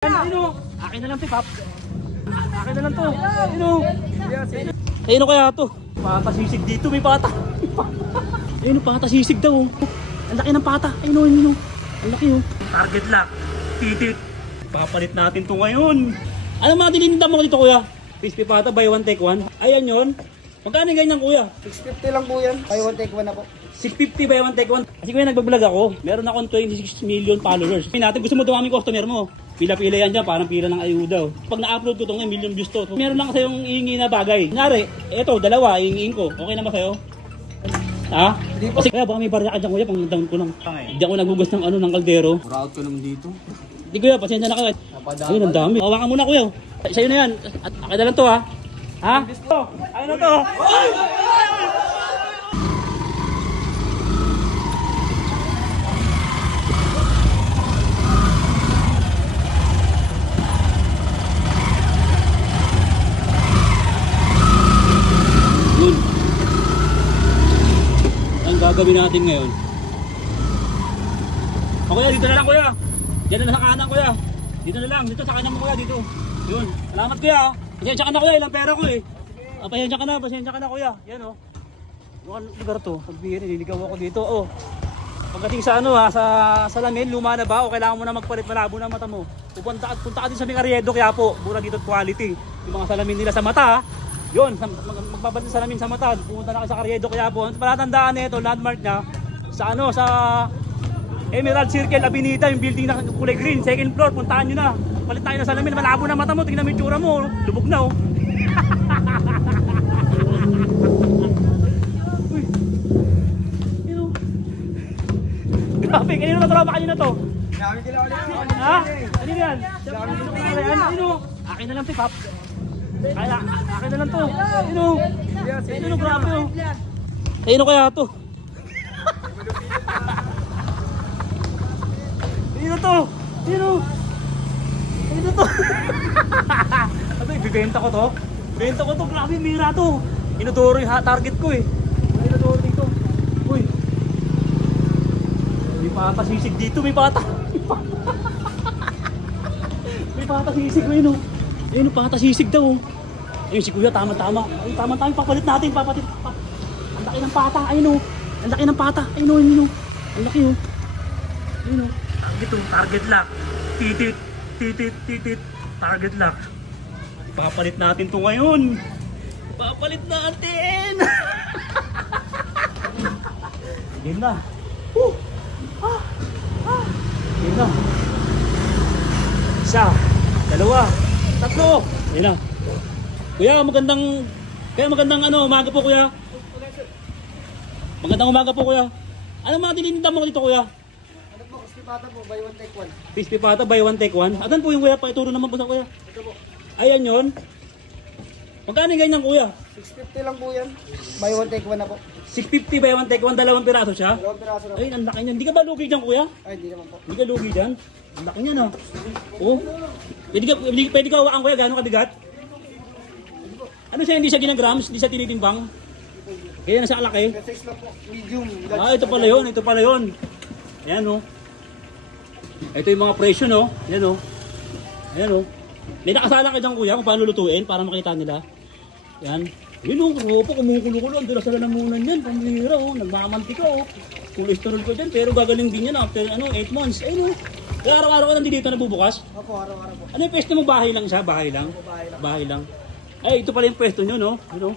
Ano? Akin na lang to, Pap. Akin na lang to. Ano? Ayun kaya to. Patasisig dito, may pata. Ayun, patasisig daw. Ang laki ng pata. Ayun. Ang laki oh. Target lock. Titit. Papalit natin to ngayon. Ano mga tinitinda mo dito, kuya? Crispy pata, buy one take one. Ayan yun. Magkano ganyan, kuya? 650 lang po yan. Buy one take one na po. 650 buy one take one. Kasi kuya, nagbablog ako. Meron akong 26 million followers. Natin, gusto mo dumaming customer mo. Pila-pila yan dyan, parang pila ng ayuda. Pag na-upload ko ito ngayon, million views to. Meron lang kasi yung iingi na bagay. Kunyari, eto, dalawa, iingiin ko. Okay na ba sa'yo? Ha? Kasi kaya baka may barya ka dyan, kuya, pang down ko lang. Hindi ako nagugas ng ng kaldero. Proud ko naman dito. Hindi, kuya, pasensya na ka. Ayun, ang dami. Hawakan muna, kuya. Sa'yo na yan. Akin na lang to, ha? Ha? Ayun na to. Gagawin natin ngayon. O kuya, dito na lang kuya. Diyan na sa kanan kuya. Dito na lang, dito sa kanan mo kuya, dito. Yun. Salamat kuya. Pasensya ka na kuya, ilang pera ko eh. Pasensya ka na kuya. Yan o. Mukhang lugar to. Sabihin, nililigaw ako dito. O. Pagdating sa sa salamin, luma na ba o kailangan mo na magpalit, malabo na mata mo. Punta ka din sa Mingariedo kaya po. Mura dito quality. Yung mga salamin nila sa mata. Yun, magbabalit sa namin sa mata. Pumunta na kayo sa Carriedo kaya po. Palatandaan na ito, landmark niya. Sa sa Emerald Circle Avenida, yung building na kulay green, second floor, puntahan nyo na. Palit tayo na sa namin, malabo na mata mo. Tingnan mo yung tsura mo, lubog na oh. Uy. Grabe, kanino na tropa kanino to? Ha? Ano yan? Akin na lang, Pap. Kaya, akin na lang to. Ayun, grabe oh. Ayun kaya to. Ayun to. Ayun to. Ito, ibibenta ko to. Benta ko to, grabe, mira to. Inodoro yung target ko eh. Inodoro dito. Uy. May pata sisig dito, may pata. May pata sisig ko yun oh. Ayun, pata sisig daw. Ayun si kuya, tama-tama. Ayun, tama-tama, papalit natin, Ang laki ng pata, ayun o. Ang laki ng pata, ayun o. Ang laki o. Ayun o. Target lock. Titit. Target lock. Papalit natin to ngayon. Papalit natin. Game na. Game na. Isa, dalawa, tatlo. Ayun na. Kuya, magandang umaga po kuya. Magandang umaga po kuya. Ano mga tinitinda mo dito kuya? Ano po, crispy pata po, buy one take one. Crispy pata, buy one take one. Atan po yung kuya, pakituro naman po sa kuya. Ito po. Ayan yun. Magkano ganyan kuya? 650 lang po yan. Buy one take one na po. 650 buy one take one, dalawang piraso siya? Dalawang piraso na po. Ayun, ang laki niyan. Hindi ka ba lugi dyan kuya? Ay, hindi naman po. Hindi ka lugi dyan? Ang laki niyan oh. Oh. Pwede ka hawakan kuya, gano'ng kabigat? Ano siya, hindi siya ginagrams, hindi siya tinitimbang. Kaya nasa alaki. Size lang po, medium. Ito pala yun. Ayan o. Ito yung mga presyo no. Ayan o. Ayan o. May nakasala kayo dyan kuya kung paano lutuin para makita nila. Ayan. Yun o, kumupo, kumukulo-kulo. Ang dulas na lamunan yan. Pamilira o. Nagmamantika o. Cholesterol ko dyan. Pero gagaling din yan after 8 months. Ayun o. Kaya araw-araw ka nandito nabubukas? Opo, araw-araw po. Ano yung pwesto mo? Bahay lang siya? Bahay lang? Bahay lang. Ay, ito pala yung pwesto nyo, no? Ano?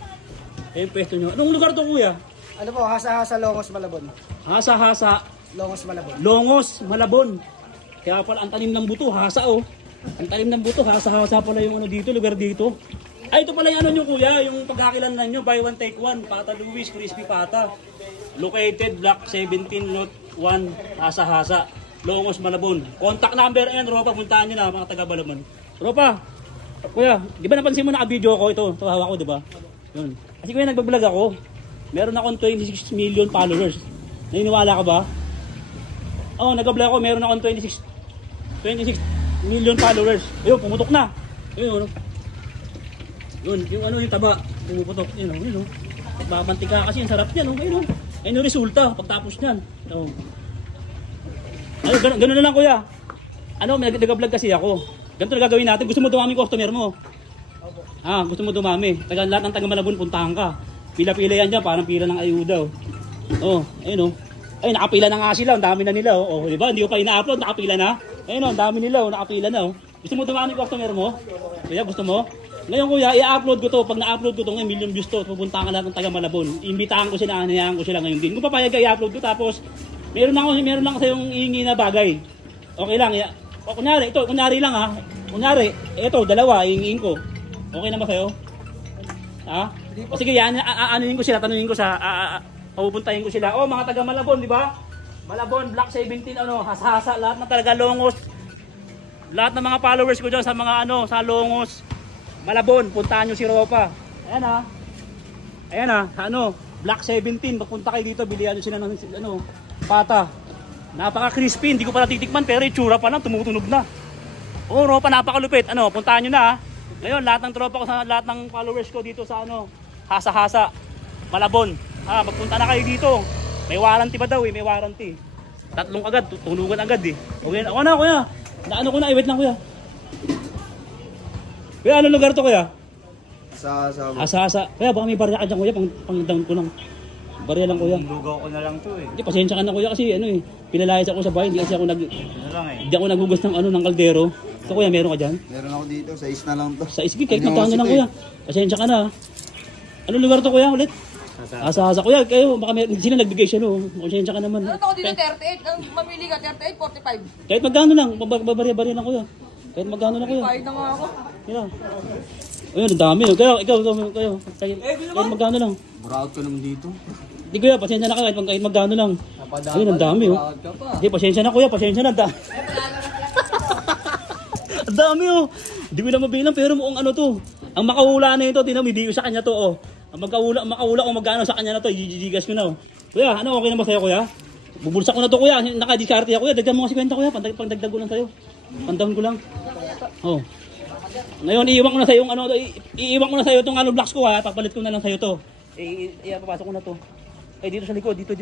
Yung pwesto nyo. Anong lugar to, kuya? Ano po, Hasa-Hasa, Longos, Malabon. Hasa-Hasa. Longos, Malabon. Longos, Malabon. Kaya pala ang tanim ng buto, hasa oh. Ang tanim ng buto, hasa-hasa pala yung dito, lugar dito. Ay, ito pala yung nyo, kuya, yung pagkakilanlan nyo, buy one take one, Pata Luis, Crispy Pata. Located, Block 17, Lot 1, Hasa-Hasa. Longos, Malabon. Contact number and Ropa, puntahan nyo na mga taga-Malabon. Ropa, kuya, di ba napansin mo naka-video ko ito? Ito hawak ko, di ba? Yun. Kasi kuya, nagbablog ako. Meron akong 26 million followers. Naniniwala ka ba? Oo, nag-vlog ako. Meron akong 26 million followers. Ayun, pumutok na. Ayun, yung taba. Pumuputok. Yun. Magbabantika kasi, ang sarap yan. Ayun, ayun yung resulta pagtapos niyan. Ayun, ganun na lang kuya. Nag-vlog kasi ako. Ganito na gagawin natin. Gusto mo dumami customer mo? Gusto mo dumami. Lahat ng taga Malabon, puntahan ka. Pila-pila yan dyan, parang pila ng ayuda. Ayun Ay, nakapila na nga sila. Ang dami na nila. Di ba? Hindi ko pa ina-upload. Nakapila na. Ayun ang dami nila. Nakapila na. Gusto mo dumami customer mo? Kuya, gusto mo? Ngayon kuya, i-upload ko to. Pag na-upload ko to, ngayon million views to. Pupuntahan ka lahat ng taga Malabon. Imbitahan ko sila, anayaan ko sila ngayon din. Kung papayag ka, i-upload ko. Tapos, meron lang sa yung iingi na bagay. Okay lang. Kunyari lang ha. Kunyari, ito, dalawa, iingiin ko. Okay na ba sa'yo? O sige, anuhin ko sila, tanungin ko sa, papupuntahin ko sila. Mga taga Malabon, di ba? Malabon, Block 17, hasa-hasa, lahat ng talaga Longos. Lahat ng mga followers ko dyan sa mga sa Longos. Malabon, puntahan nyo si Ropa. Ayan sa Block 17, magpunta kayo dito, bilihan nyo sila ng pata. Napaka-crispy, hindi ko pala titikman, pero itsura pa lang, tumutunog na. Ropa, napakalupit. Puntahan nyo na. Ngayon, lahat ng tropa ko, lahat ng followers ko dito sa hasa-hasa, Malabon. Magpunta na kayo dito. May warranty pa daw may warranty. 3 agad, tulugan agad Okay, ako na kuya. Naano ko na, wait lang kuya. Kuya, anong lugar to kuya? Asa. Kuya, baka may barya ka dyan kuya, pang-down ko lang. Barya lang kuya. Lugaw ko na lang to Hindi, pasensya ka na kuya kasi pinalayas ako sa bahay, hindi ako nagugas ng kaldero. So kuya, meron ka dyan? Meron ako dito, 6 na lang to. Sa isbig, kahit magkano lang kuya. Pasensya ka na. Anong lugar to kuya ulit? Asa kuya, kayo, baka sila nagbigay siya Pasensya ka naman. Ano ako dito 38? Ang mamili ka 38, 45. Kahit magkano lang, babarya-barya lang kuya. Kahit magkano lang kuya. Kahit na nga ako. Yeah. Ayun, ang dami. Kayo. Kahit magkano lang. Buraot ka naman dito. Hindi kuya, pasensya na kayo kahit magkano lang. Ayun, ang dami Hindi, pasensya na kuya, pasensya na. Ang dami Hindi ko na mabilang pero mukhang to. Ang makahula na ito, hindi ko sa kanya to Ang makahula kung magkano sa kanya na to, gigigas ko na Kuya, okay na ba sa'yo kuya? Bubulsak ko na to kuya, naka-discarte kuya, dagdag mo kasi kwenta kuya, pangdagdag ko lang sa'yo. Pandahon ko lang. Ngayon, iiwan ko na sa'yo iiwan ko na sa'yo itong blocks ko papalit ko na lang sa'yo to. Papasok ko na to. Dito sa likod, dito.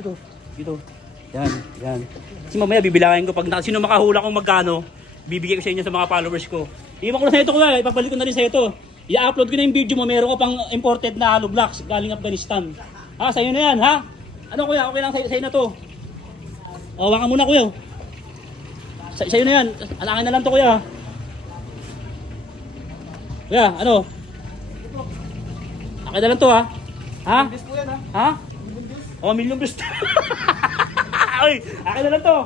Yan. Kasi mamaya bibilangin ko, pag sino makahula kung magkano, bibigay ko sa inyo sa mga followers ko. Iiwan ko na sa'yo to kuya, ipapalit ko na rin sa'yo to. I-upload ko na yung video mo, meron ko pang imported na hollow blocks galing Afghanistan. Sa'yo na yan, ha? Kuya, okay lang sa'yo na to. Waka muna kuya. Sa'yo na yan, akin na lang to kuya. Kuya, akin na lang to ha? Ha? Million views. Ay, akin na lang to.